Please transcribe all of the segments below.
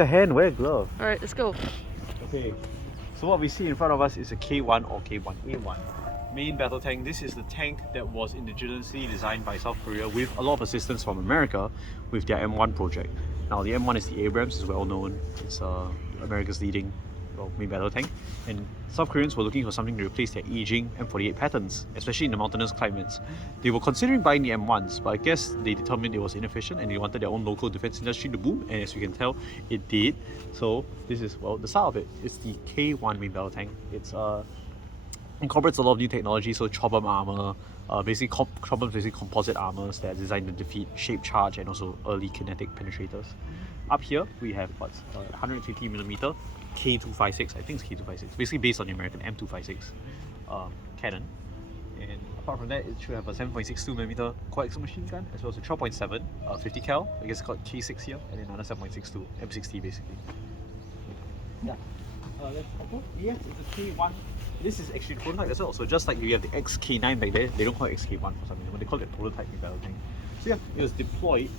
Your hand, wear a glove. Alright, let's go. Okay, so what we see in front of us is a K1 or K1A1 main battle tank. This is the tank that was indigenously designed by South Korea with a lot of assistance from America with their M1 project. Now the M1 is the Abrams, is well known. It's America's leading main battle tank, and South Koreans were looking for something to replace their aging M48 patterns, especially in the mountainous climates. They were considering buying the M1s, but I guess they determined it was inefficient and they wanted their own local defense industry to boom, and as you can tell, it did. So this is, well, the start of it. It's the K1 main battle tank. It's incorporates a lot of new technology, so chop-bomb armor, chop-bombs basically composite armors that are designed to defeat shape charge and also early kinetic penetrators. Up here we have what's 150mm K256, I think it's K256, basically based on the American M256 cannon. And apart from that, it should have a 7.62mm coaxial machine gun, as well as a 12.7 50 cal, I guess it's called K6 here, and then another 7.62 M60 basically. Yeah. Let's go. Yes, it's a K1. This is actually the prototype as well. So just like you have the XK9 back there, they don't call it XK1 for some reason. They call it prototype battle tank. So yeah, it was deployed.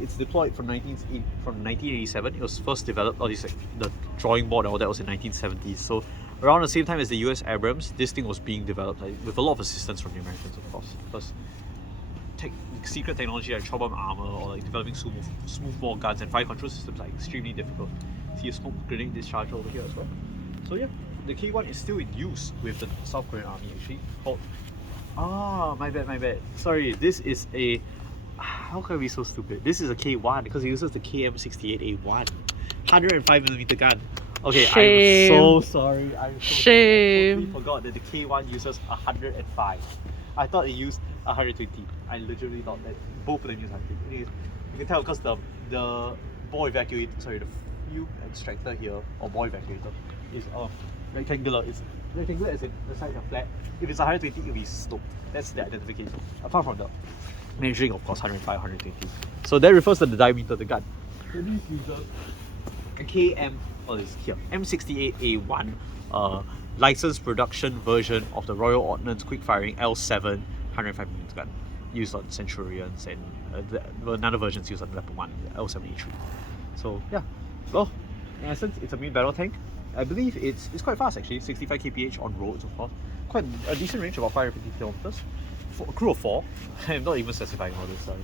It's deployed from 1987. It was first developed, the drawing board and all that was in 1970s. So around the same time as the US Abrams, this thing was being developed, with a lot of assistance from the Americans, of course. Because secret technology like chop-bomb armor or like developing smoothbore guns and fire control systems are extremely difficult. See a smoke grenade discharge over here as well. So yeah, the K1 is still in use with the South Korean army actually. Called, my bad. Sorry, this is a, how can I be so stupid? This is a K1 because it uses the KM68A1 105mm gun. Okay, Shame. I'm so sorry. I totally forgot that the K1 uses 105. I thought it used 120. I literally thought that both of them use 120. Anyways, you can tell because the ball evacuator, sorry, the fuel extractor here, or ball evacuator, is rectangular. It's rectangular as in the sides are flat. If it's 120, it'll be sloped. That's the identification. Apart from the measuring, of course, 105, 120. So that refers to the diameter of the gun. So this uses a KM, this here, M68A1 licensed production version of the Royal Ordnance quick-firing L7 105mm gun used on Centurions, and another version is used on Leopard 1, the L7A3. So yeah, well, in essence, it's a main battle tank. I believe it's quite fast actually, 65 kph on roads, of course. Quite a decent range, about 550 kilometers. For a crew of 4, I'm not even specifying all this, sorry.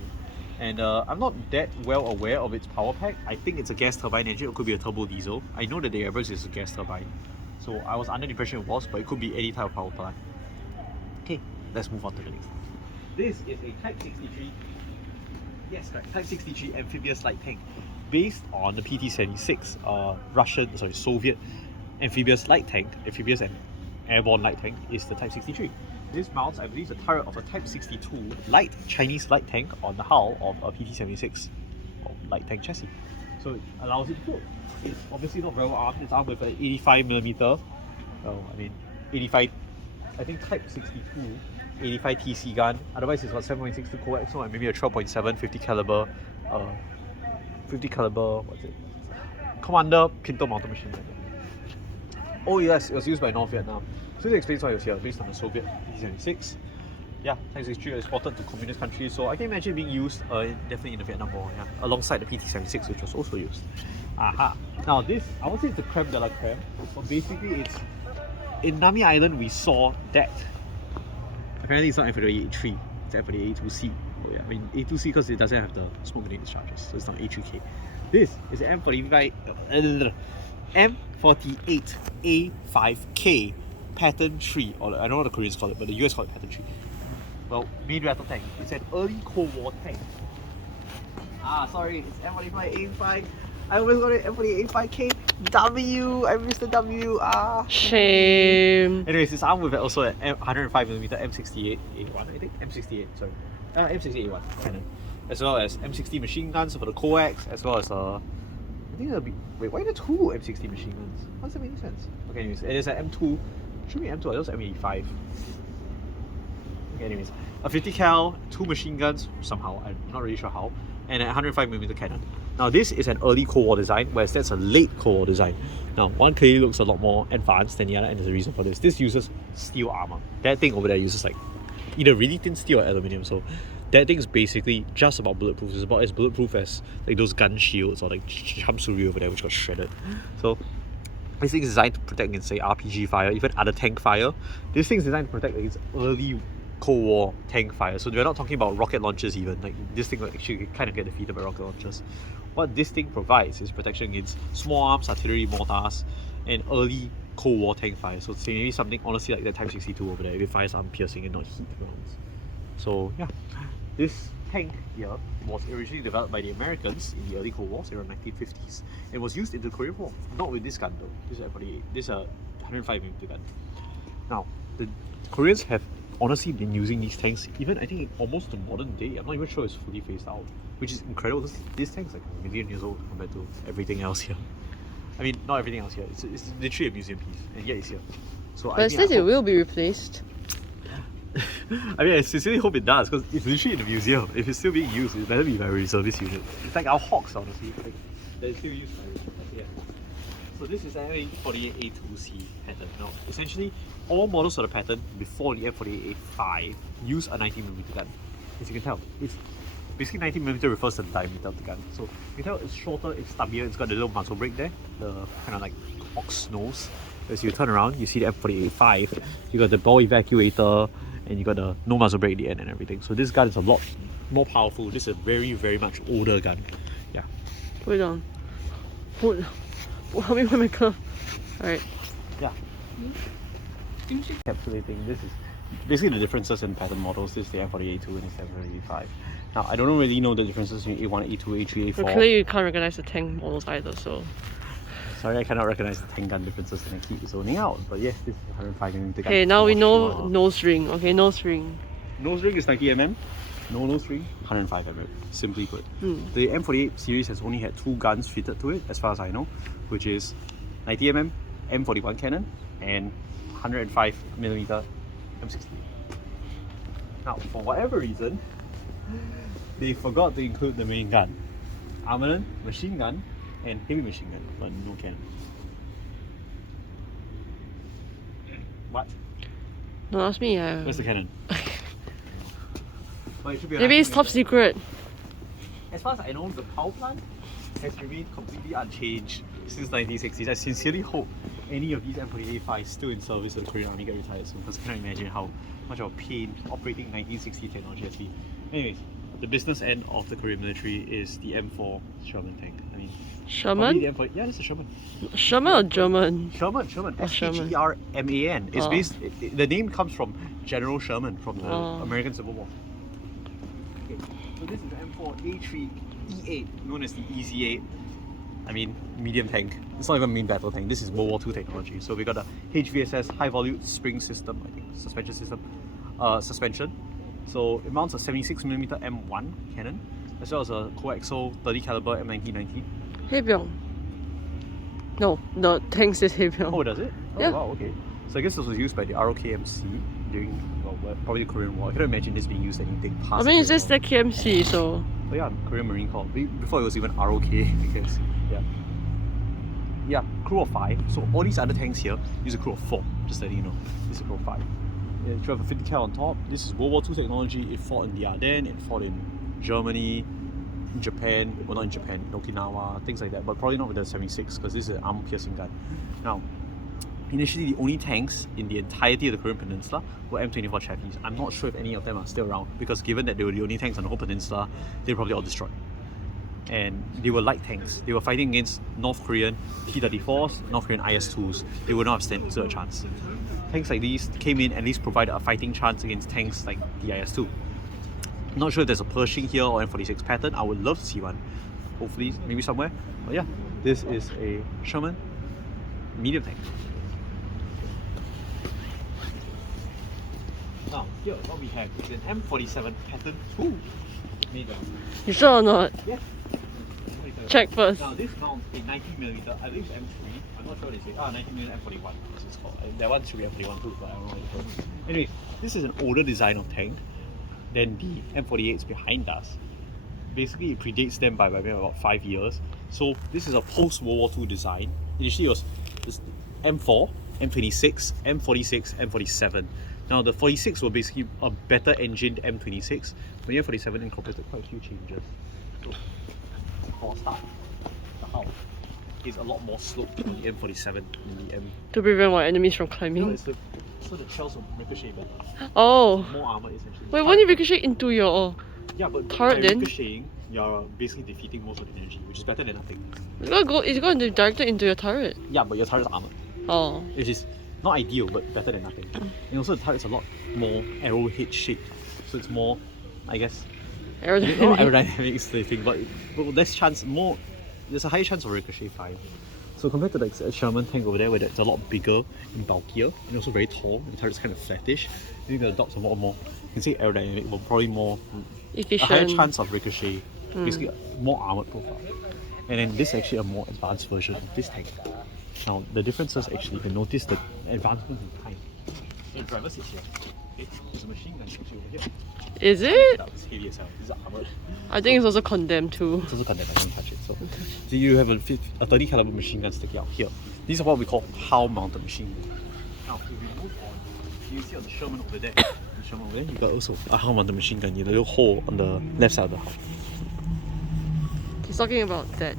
And I'm not that well aware of its power pack. I think it's a gas turbine engine, it could be a turbo diesel. I know that the Abrams is a gas turbine, so I was under the impression it was, but it could be any type of power plant. Okay, let's move on to the next one. This is a Type 63, yes correct, Type 63 amphibious light tank, based on the PT-76 Soviet amphibious light tank, amphibious and airborne light tank is the Type 63. This mounts, I believe, the turret of a Type 62 light Chinese light tank on the hull of a PT-76 light tank chassis. So it allows it to float. It's obviously not very well armed. It's armed with an 85mm, 85, I think Type 62, 85 TC gun. Otherwise, it's got 7.62 coaxial and maybe a 12.7 50 caliber, what's it? Commander Pinto mounted machine gun. Oh yes, it was used by North Vietnam. So this explains why it was here, based on the Soviet PT-76. Yeah, Type 63 was exported to communist countries, so I can imagine it being used definitely in the Vietnam War, yeah, alongside the PT-76, which was also used. Aha! Now this, I won't say it's the creme de la creme, but basically it's, in Nami Island we saw that. Apparently it's not F48A3, it's F48A2C. Oh yeah, I mean A2C because it doesn't have the smoke grenade discharges, so it's not A3K. This is an M48A5K Pattern 3, or I don't know what the Koreans call it, but the US call it Pattern 3. Well, main battle tank. It's an early Cold War tank. Sorry, it's M45A5. I always got it M48A5K. W, I missed the W. Shame. Anyways, it's armed with also an 105mm M68A1, I think. M68A1 cannon. As well as M60 machine guns for the coax, as well as I think it'll be. Wait, why are there 2 M60 machine guns? How does that make any sense? Okay, anyways, it is an M2. Should be M2, it was M85. Okay, anyways, a 50 cal, 2 machine guns, somehow, I'm not really sure how, and a 105mm cannon. Now this is an early Cold War design, whereas that's a late Cold War design. Now one clearly looks a lot more advanced than the other, and there's a reason for this. This uses steel armor. That thing over there uses like either really thin steel or aluminium, so that thing's basically just about bulletproof. It's about as bulletproof as like those gun shields or like Chamsuri over there, which got shredded. So this thing is designed to protect against, say, RPG fire, even other tank fire. This thing is designed to protect against early Cold War tank fire. So we're not talking about rocket launchers even. Like this thing will actually kind of get defeated by rocket launchers. What this thing provides is protection against small arms, artillery, mortars, and early Cold War tank fire. So say maybe something honestly like that Type 62 over there, if it fires arm piercing and not heat rounds. So yeah, this tank here was originally developed by the Americans in the early Cold Wars around 1950s and was used in the Korean War. Not with this gun though. This is F-48. This is a 105mm gun. Now, the Koreans have honestly been using these tanks even I think almost to modern day. I'm not even sure it's fully phased out, which is incredible. This tank's like a million years old compared to everything else here. I mean, not everything else here. It's literally a museum piece, and yet it's here. So But it says it will be replaced. I mean, I sincerely hope it does, because it's literally in a museum. If it's still being used, it better be by a reservist unit. It's like our Hawks, honestly. Like, they're still used by it. Yeah. So this is an M48A2C pattern. Now, essentially, all models of the pattern before the M48A5 use a 19mm gun. As you can tell, it's basically 19mm refers to the diameter of the gun. So you can tell it's shorter, it's stubbier, it's got the little muzzle brake there, the kind of like ox nose. As you turn around, you see the M48A5. You got the ball evacuator, and you got the no muzzle brake at the end and everything. So this gun is a lot more powerful. This is a very, very much older gun. Yeah. Put it on. Help me with my glove. Alright. Yeah. Encapsulating. This is basically the differences in pattern models. This is the M48A2 and this is the M48A5. Now, I don't really know the differences between A1, A2, A3, A4. But clearly you can't recognize the tank models either, so... Sorry, I cannot recognize the tank gun differences and I keep zoning out. But yes, this is 105mm gun. Okay, now we know sure. nose ring. Okay, nose ring. Nose ring is 90mm. No nose ring, 105mm. Simply put. The M48 series has only had 2 guns fitted to it, as far as I know, which is 90mm M41 cannon and 105mm M60. Now, for whatever reason, they forgot to include the main gun. Armament, machine gun, and heavy machine gun, but no cannon. What? Don't ask me. Where's the cannon? Well, it should be Maybe it's top secret. As far as I know, the power plant has remained completely unchanged since 1960s. I sincerely hope any of these M48A5s still in service of the Korean Army get retired soon, because I cannot imagine how much of a pain operating 1960 technology has been. Anyways, the business end of the Korean military is the M4 Sherman tank. I mean, Sherman? the M4, yeah, it's a Sherman. Sherman or German? Sherman. Oh, Sherman. SHERMAN. It's based. The name comes from General Sherman from the American Civil War. Okay, so this is the M4A3 E8, known as the EZ8. I mean, medium tank. It's not even a main battle tank. This is World War II technology. So we got a HVSS high volume spring system, I think, suspension system, suspension. So it mounts a 76mm M1 cannon, as well as a coaxial 30 caliber M1990. Haebyong. No, the tank says Haebyong. Oh, does it? Oh, Yeah. wow, okay. So I guess this was used by the ROKMC during, well, probably the Korean War. I cannot imagine this being used anything past. I mean, it's Korean just War. the KMC, so... Oh yeah, Korean Marine Corps. Before it was even ROK, I guess. Yeah. Yeah, crew of 5. So all these other tanks here use a crew of 4, just letting you know. This is a crew of 5. Yeah, 12 and 50 cal on top. This is World War II technology. It fought in the Ardennes, it fought in Germany, in Japan, well not in Japan, in Okinawa, things like that, but probably not with the 76 because this is an arm-piercing gun. Now, initially the only tanks in the entirety of the Korean Peninsula were M24 Chappies. I'm not sure if any of them are still around because given that they were the only tanks on the whole peninsula, they were probably all destroyed. And they were light tanks. They were fighting against North Korean T-34s, North Korean IS-2s. They would not have stood a chance. Tanks like these came in and at least provided a fighting chance against tanks like the IS-2. Not sure if there's a Pershing here or M46 pattern. I would love to see one. Hopefully, maybe somewhere. But yeah, this is a Sherman medium tank. Now, here what we have is an M47 pattern 2 made by You sure or not? yes. Check first. Now this mounts a 19mm, I believe it's M3. I'm not sure what they say. 19mm M41. This is called. That one should be M41 too, but I don't know what it's called. Anyway, this is an older design of tank than the M48s behind us. Basically, it predates them by maybe about 5 years. So this is a post-World War II design. Initially, it was M4, M26, M46, M47. Now the 46 were basically a better engined M26. When the M47 incorporated quite a few changes. So for a start, the hull is a lot more sloped on the M47 than the M. To prevent what, enemies from No, climbing? it's so the shells will ricochet better. Oh. More armor essentially. Wait, won't you ricochet into your Yeah, but turret by then? ricocheting, you're basically defeating most of the energy, which is better than nothing. It's going to direct it into your turret. Yeah, but your turret's armored. Oh. Which is not ideal, but better than nothing. And also the turret's a lot more arrowhead shaped, so it's more, I guess, Aerodynamic. not aerodynamic slating, but less chance, there's a higher chance of ricochet fire. So compared to like a Sherman tank over there, where it's a lot bigger and bulkier, and also very tall, and the turret's kind of flattish, I think the dogs are a lot more, you can say aerodynamic, but probably more Efficient. a higher chance of ricochet, basically a more armored profile. And then this is actually a more advanced version of this tank. Now the differences actually, you can notice the advancement in time. So the driver sits here. Okay, there's a machine gun actually over here. Is it? It's heavy as hell. This is armored. I think it's also condemned too. It's also condemned, I don't touch it. So you have a 30 caliber machine gun sticking out here. These are what we call hull mounted machine gun. Now if we move on, you see on the Sherman over there. The Sherman over there, you got also a hull mounted machine gun in a little hole on the left side of the hull. He's talking about that.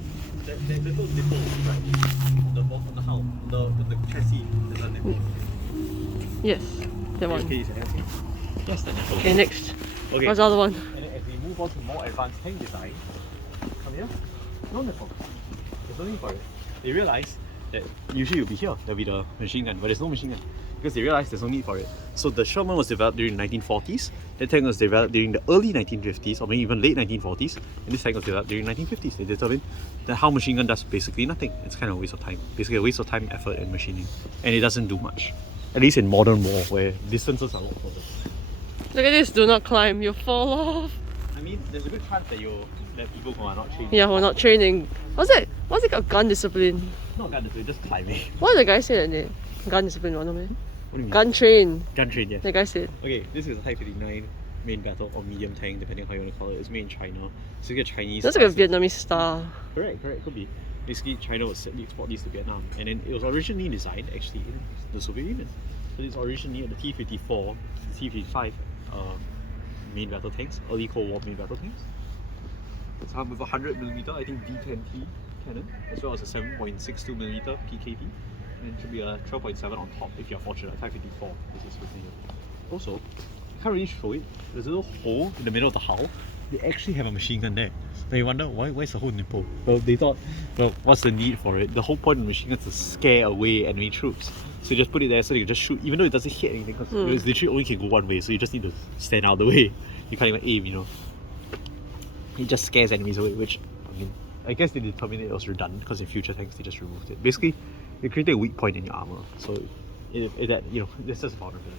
That little nipple, right? On the hull, the chassis, there's a nipple. Yes, that one. Okay, yes, the nipple. Okay, next. Okay. What's the other one? And then as we move on to more advanced tank design, come here, no nipple. There's no need for it. They realize that usually you'll be here, there'll be the machine gun, but there's no machine gun. Because they realized there's no need for it. So the Sherman was developed during the 1940s, that tank was developed during the early 1950s, or maybe even late 1940s, and this tank was developed during the 1950s. They determined that hull machine gun does basically nothing. It's kind of a waste of time. Basically a waste of time, effort, and machining. And it doesn't do much. At least in modern war, where distances are a lot further. Look at this, do not climb, you'll fall off. I mean, there's a good chance that people who are not trained. Yeah, we're not training. What's it called? Gun discipline. Not gun discipline, just climbing. What did the guy say that name? Gun discipline, what no man? What do you mean? Gun train. Gun train, yes. The guy said. Okay, this is a Type 59 main battle or medium tank, depending on how you want to call it. It's made in China. It's like a Chinese. That's like a Vietnamese style. Correct, could be. Basically, China would export these to Vietnam, and then it was originally designed actually in the Soviet Union. So it's originally the T-54, T-55 main battle tanks, early Cold War main battle tanks. It's armed with a 100mm, I think D10T cannon, as well as a 7.62mm PKP, and it should be a 12.7 on top if you're fortunate. Type 54, this is within here. Also, I can't really show it. There's a little hole in the middle of the hull. They actually have a machine gun there. Now you wonder why's the whole nipple? Well, they thought, well, what's the need for it? The whole point of the machine gun is to scare away enemy troops. So you just put it there so they can just shoot, even though it doesn't hit anything, because it's literally only can go one way, so you just need to stand out of the way. You can't even aim, you know. It just scares enemies away, which, I mean, I guess they determined it was redundant because in future tanks they just removed it. Basically, they created a weak point in your armor, so that, you know, it's just vulnerability.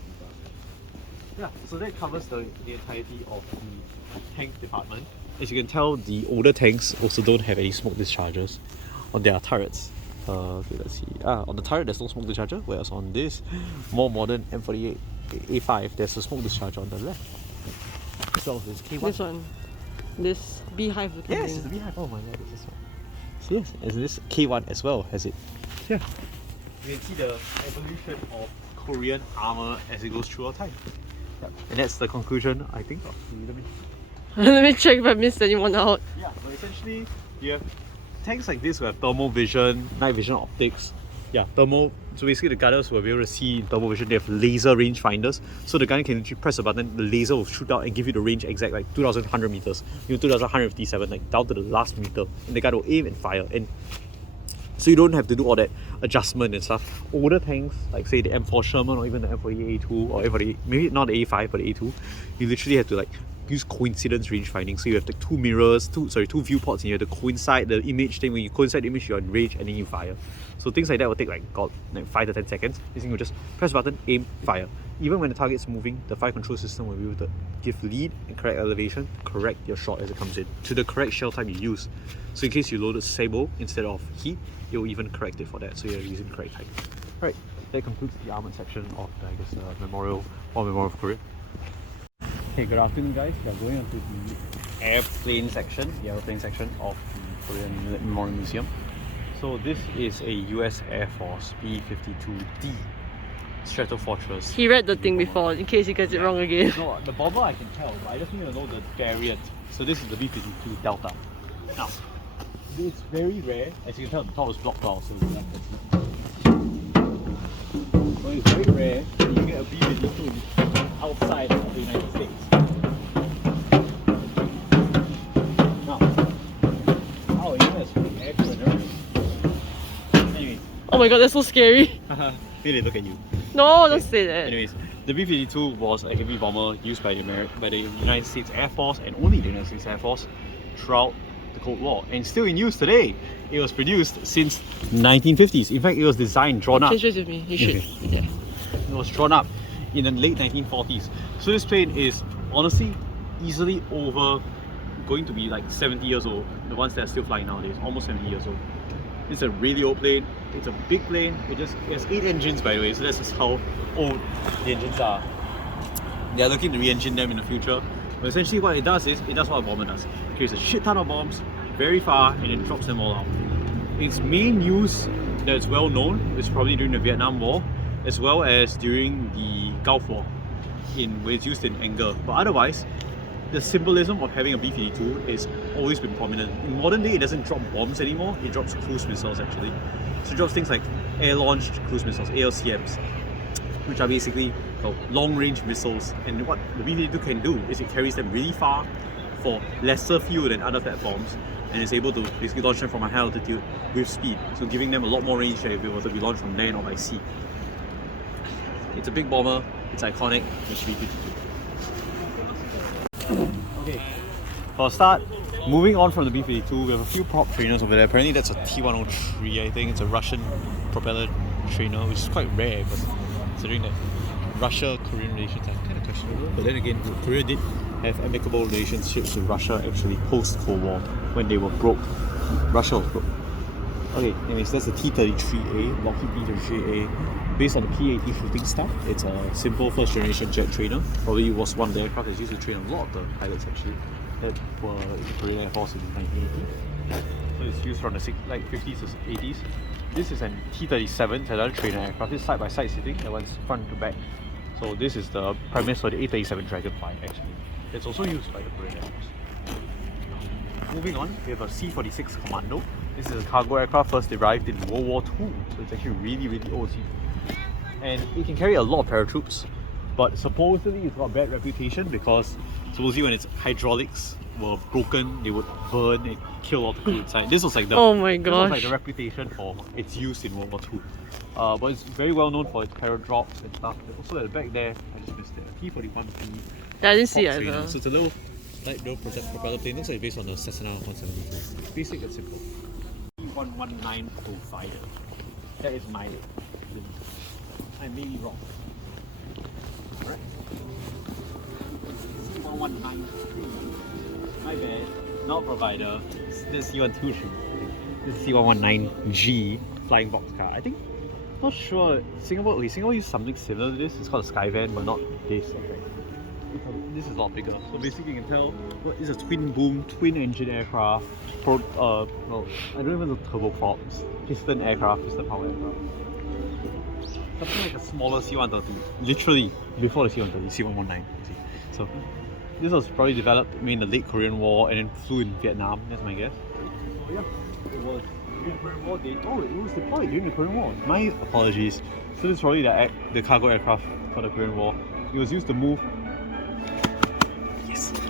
Yeah, so that covers the entirety of the tank department. As you can tell, the older tanks also don't have any smoke discharges on their turrets. Okay, let's see. On the turret there's no smoke discharger, whereas on this more modern M48 A5 there's a smoke discharger on the left. So this K1. This one. This beehive looking Yes, thing. it's the beehive. Oh my god, this is one. So yes, as this K1 as well has it. Yeah. You can see the evolution of Korean armor as it goes through our time. Yep. And that's the conclusion, I think, of the Let me check if I missed anyone out. Yeah, so essentially you have tanks like this who have thermal vision, night vision optics. Yeah, thermal. So basically the gunners will be able to see in thermal vision. They have laser range finders. So the gunner can literally press a button, the laser will shoot out and give you the range exact, like 2,100 meters, 2,157, like down to the last meter. And the gunner will aim and fire. And so you don't have to do all that adjustment and stuff. Older tanks, like say the M4 Sherman or even the M48A2 or M48, maybe not the A5 but the A2, you literally have to like use coincidence range finding. So you have the two mirrors, two viewports, and you have to coincide the image. Then when you coincide the image, you're in range and then you fire. So things like that will take like 5 to 10 seconds. This thing will just press button, aim, fire. Even when the target's moving, the fire control system will be able to give lead and correct elevation, correct your shot as it comes in to the correct shell time you use. So in case you loaded sable instead of heat, it will even correct it for that. So you're using the correct type. Alright, that concludes the armored section of the Memorial of Korea. Hey, good afternoon guys. We are going on to the airplane section of the Korean Memorial Museum. So this is a US Air Force B-52D Stratofortress. He read the thing before in case he gets it wrong again. No, the bomber I can tell, but I just need to know the variant. So this is the B-52 Delta. Now, it's very rare. As you can tell, the top is blocked out, so that's it. So it's very rare that you get a B-52 outside of the United States. Now, our US air crew and everything. Anyways. Oh my god, that's so scary. Really, look at you. No, don't say that. Anyways, the B-52 was a heavy bomber used by the United States Air Force and only the United States Air Force throughout the Cold War, and still in use today. It was produced since 1950s. In fact, it was designed, drawn up. Change this with me. You should. Okay. Yeah. It was drawn up in the late 1940s. So this plane is honestly easily over going to be like 70 years old. The ones that are still flying nowadays, almost 70 years old. It's a really old plane. It's a big plane. It has 8 engines, by the way, so that's just how old the engines are. They are looking to re-engine them in the future. But essentially what it does is, it does what a bomber does. It carries a shit ton of bombs very far and then drops them all out. Its main use that's well known is probably during the Vietnam War, as well as during the Gulf War, where it's used in anger. But otherwise, the symbolism of having a B-52 has always been prominent. In modern day, it doesn't drop bombs anymore, it drops cruise missiles actually. So it drops things like air-launched cruise missiles, ALCMs, which are basically long-range missiles. And what the B-52 can do is it carries them really far for lesser fuel than other platforms, and is able to basically launch them from a high altitude with speed, so giving them a lot more range than if it were to be launched from land or by sea. It's a big bomber, it's iconic, it's B-52. Okay, for a start, moving on from the B-52, we have a few prop trainers over there. Apparently that's a T-103, I think. It's a Russian propeller trainer, which is quite rare, but considering that Russia-Korean relations are kind of questionable. But then again, Korea did have amicable relationships with Russia actually post-Cold War, when they were broke. Russia was broke. Okay, anyways, that's the T-33A, Lockheed T-33A, based on the P-80 shooting stuff. It's a simple first-generation jet trainer. Probably was one of the aircraft that's used to train a lot of the pilots actually that were in the Korean Air Force in 1980. So it's used from the 50s to 80s. This is an T-37, it's another trainer aircraft. It's side-by-side sitting, that one's front to back. So this is the premise for the A-37 Dragonfly actually. It's also used by the Korean Air Force. Moving on, we have a C-46 Commando. This is a cargo aircraft first derived in World War II, so it's actually really, really old. And it can carry a lot of paratroops, but supposedly it's got a bad reputation because supposedly when its hydraulics were broken, they would burn and kill all the crew inside. This was like the Oh my this was gosh. like the reputation for its use in World War II. But it's very well known for its paradrops and stuff. Also at the back there, I just missed it, a T-41B. Yeah, I didn't see Hawk it trainer. either. So it's a little light blue propeller plane. Looks like based on the Cessna 172. Basic and simple. T119 Provider. That is my limit. I may be wrong. Alright. C119. My bad. Not Provider. This is C123. This is C119G flying boxcar. I think. Not sure. Singapore used something similar to this. It's called a Skyvan, but not this. Okay. This is a lot bigger. So basically you can tell it's a twin boom, twin engine aircraft. No, I don't even know turboprops. Piston aircraft, piston power aircraft. Something like a smaller C-130. Literally before the C-130, C-119. So this was probably developed in the late Korean War and then flew in Vietnam, that's my guess. So yeah, it was during the Korean War. It was deployed during the Korean War. My apologies. So this is probably the cargo aircraft for the Korean War. It was used to move.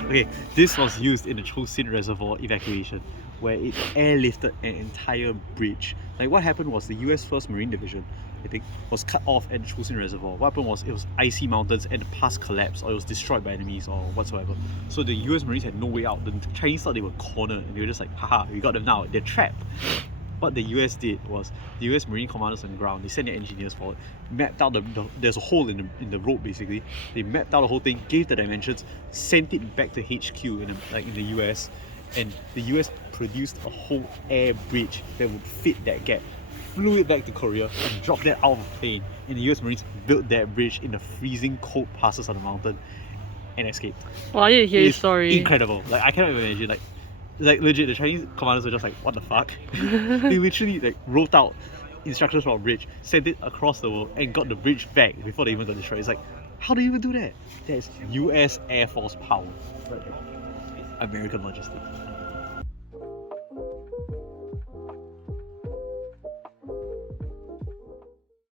Okay, this was used in the Chosin Reservoir evacuation, where it airlifted an entire bridge. Like what happened was the US 1st Marine Division, I think, was cut off at the Chosin Reservoir. What happened was it was icy mountains and the pass collapsed, or it was destroyed by enemies or whatsoever. So the US Marines had no way out. The Chinese thought they were cornered and they were just like, haha, we got them now, they're trapped. What the US did was, the US Marine commanders on the ground, they sent their engineers forward, mapped out there's a hole in the road basically. They mapped out the whole thing, gave the dimensions, sent it back to HQ in the US, and the US produced a whole air bridge that would fit that gap. Flew it back to Korea and dropped that out of the plane, and the US Marines built that bridge in the freezing cold passes of the mountain and escaped. Well, I didn't hear your It's story. incredible. Like I cannot even imagine. Like legit, the Chinese commanders were just like, what the fuck? They literally like wrote out instructions from a bridge, sent it across the world, and got the bridge back before they even got destroyed. It's like, how do you even do that? That's US Air Force power. American logistics.